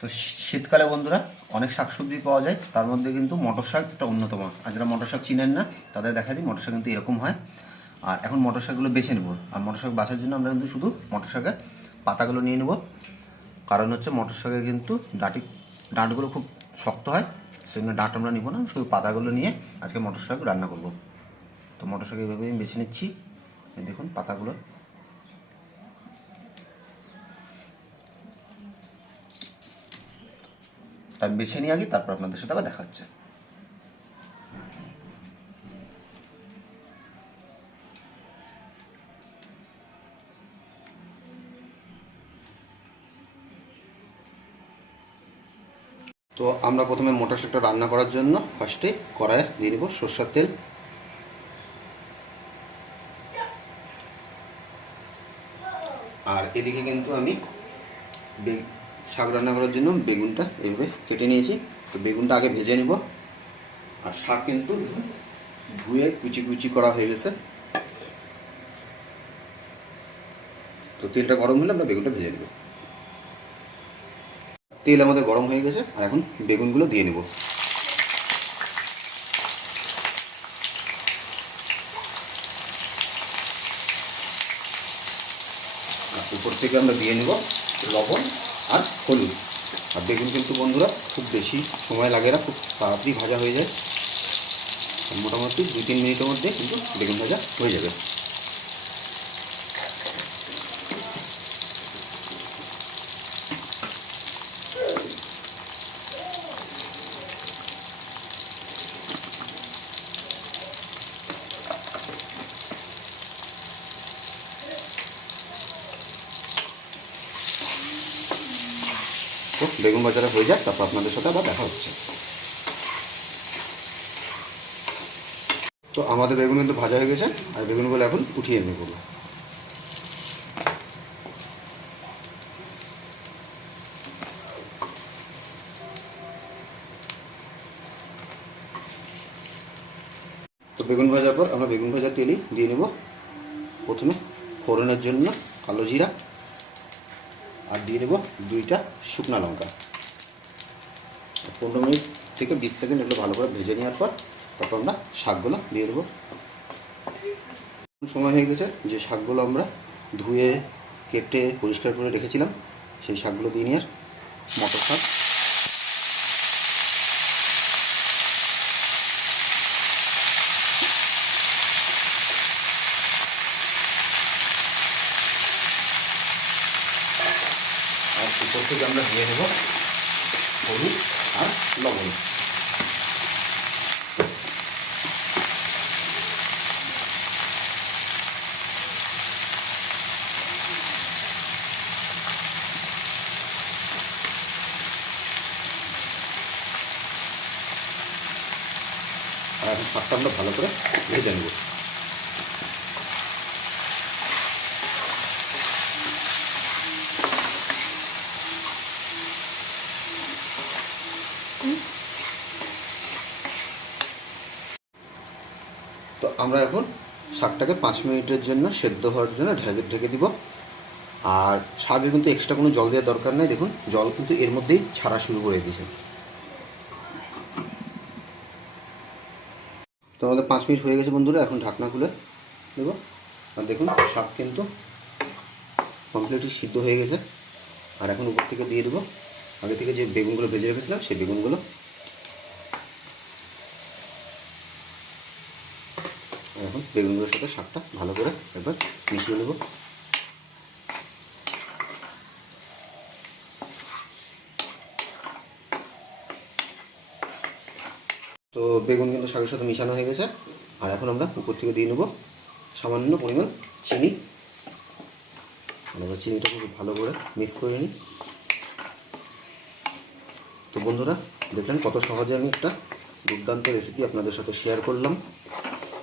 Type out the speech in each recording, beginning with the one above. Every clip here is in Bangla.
তো শীতকালে বন্ধুরা অনেক শাকসবজি পাওয়া যায়, তার মধ্যে কিন্তু মটর শাক একটা অন্যতম। আর যারা মটর শাক চিনেন না তাদের দেখা দিই মটর শাক কিন্তু এরকম হয়। আর এখন মটর শাকগুলো বেছে নেব। আর মটর শাক বাছার জন্য আমরা কিন্তু শুধু মটর শাকের পাতাগুলো নিয়ে নেব, কারণ হচ্ছে মটর শাকের কিন্তু ডাঁটগুলো খুব শক্ত হয়, সেই জন্য ডাঁট আমরা নিব না, শুধু পাতাগুলো নিয়ে আজকে মটর শাক রান্না করব। তো মটর শাক এইভাবে আমি বেছে নিচ্ছি, দেখুন পাতাগুলো। তাই বেছে নিয়ে আগে, তারপর আপনাদের সাথে আবার দেখা হচ্ছে। তো আমরা প্রথমে মটর শাকটা রান্না করার জন্য ফার্স্টে কড়াইয়ে দিয়ে দেবো সরষের তেল। আর এদিকে কিন্তু আমি শাক রান্না করার জন্য বেগুনটা এইভাবে কেটে নিয়েছি। তো বেগুনটা আগে ভেজে নিব। আর শাক কিন্তু ধুয়ে কুচি কুচি করা হয়ে গেছে। তো তেলটা গরম হলে আমরা বেগুনটা ভেজে নেব। তেল আমাদের গরম হয়ে গেছে, আর এখন বেগুনগুলো দিয়ে নেব। উপর থেকে আমরা দিয়ে নেব লবণ আর হলুদ। আর বেগুন কিন্তু বন্ধুরা খুব বেশি সময় লাগে না, খুব তাড়াতাড়ি ভাজা হয়ে যায়। মোটামুটি 2-3 মিনিটের মধ্যে কিন্তু বেগুন ভাজা হয়ে যাবে। তো বেগুন ভাজাটা হয়ে যায়, তারপর আপনাদের সাথে আবার দেখা হচ্ছে। তো আমাদের বেগুন কিন্তু ভাজা হয়ে গেছে, আর বেগুনগুলো এখন উঠিয়ে নেব। তো বেগুন ভাজার পর আমরা বেগুন ভাজার তেলই দিয়ে নেব প্রথমে ফোড়নের জন্য কালো জিরা, আর দিয়ে নেব 2টা শুকনো লঙ্কা। 15 মিনিট থেকে 20 সেকেন্ড এগুলো ভালো করে ভেজে নেওয়ার পর তারপর আমরা শাকগুলো দিয়ে দেবো। সময় হয়ে গেছে যে শাকগুলো আমরা ধুয়ে কেটে পরিষ্কার করে রেখেছিলাম, সেই শাকগুলো দিয়ে নিয়ে মটর শাক, আর উপর থেকে আমরা দিয়ে নেব হলুদ আর লবণ। আর এখন শাকটা আমরা ভালো করে ভেজে নেব। তো আমরা এখন শাকটাকে 5 মিনিটের জন্য সেদ্ধ হওয়ার জন্য ঢেকে দিব। আর শাকে কিন্তু এক্সট্রা কোনো জল দেওয়ার দরকার নেই, দেখুন জল কিন্তু এর মধ্যেই ছাড়া শুরু করে দিয়েছে। তো আমাদের 5 মিনিট হয়ে গেছে বন্ধুরা, এখন ঢাকনা খুলে দেব। আর দেখুন শাক কিন্তু কমপ্লিটলি সিদ্ধ হয়ে গেছে। আর এখন উপর থেকে দিয়ে দেবো আগে থেকে যে বেগুনগুলো ভেজে রেখেছিলাম সেই বেগুনগুলো। এখন বেগুনগুলোর সাথে শাকটা ভালো করে একবার মিশিয়ে নেব। তো বেগুন কিন্তু শাকের সাথে মিশানো হয়ে গেছে। আর এখন আমরা উপর থেকে দিয়ে নেব সামান্য পরিমাণ চিনি। আমরা চিনিটাকে খুব ভালো করে মিক্স করে নিই। তো বন্ধুরা দেখলেন কত সহজে আমি একটা দুর্দান্ত রেসিপি আপনাদের সাথে শেয়ার করলাম।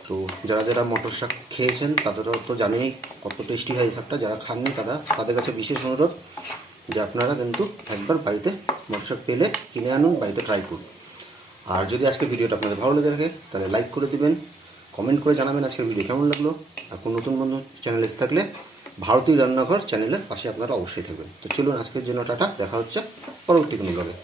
তো যারা যারা মটর শাক খেয়েছেন তাদেরও তো জানেনই কত টেস্টি হয় এই শাকটা। যারা খাননি তাদের কাছে বিশেষ অনুরোধ যে আপনারা কিন্তু একবার বাড়িতে মটর শাক পেলে কিনে আনুন, বাড়িতে ট্রাই করুন। আর যদি আজকের ভিডিওটা আপনাদের ভালো লেগে থাকে তাহলে লাইক করে দিবেন, কমেন্ট করে জানাবেন আজকের ভিডিও কেমন লাগলো। আর কোনো নতুন বন্ধু চ্যানেলে থাকলে ভারতীয় রান্নাঘর চ্যানেলের পাশে আপনারা অবশ্যই থাকবেন। তো চলুন আজকের জন্য টাটা, দেখা হচ্ছে পরবর্তী কোনো ব্লগে।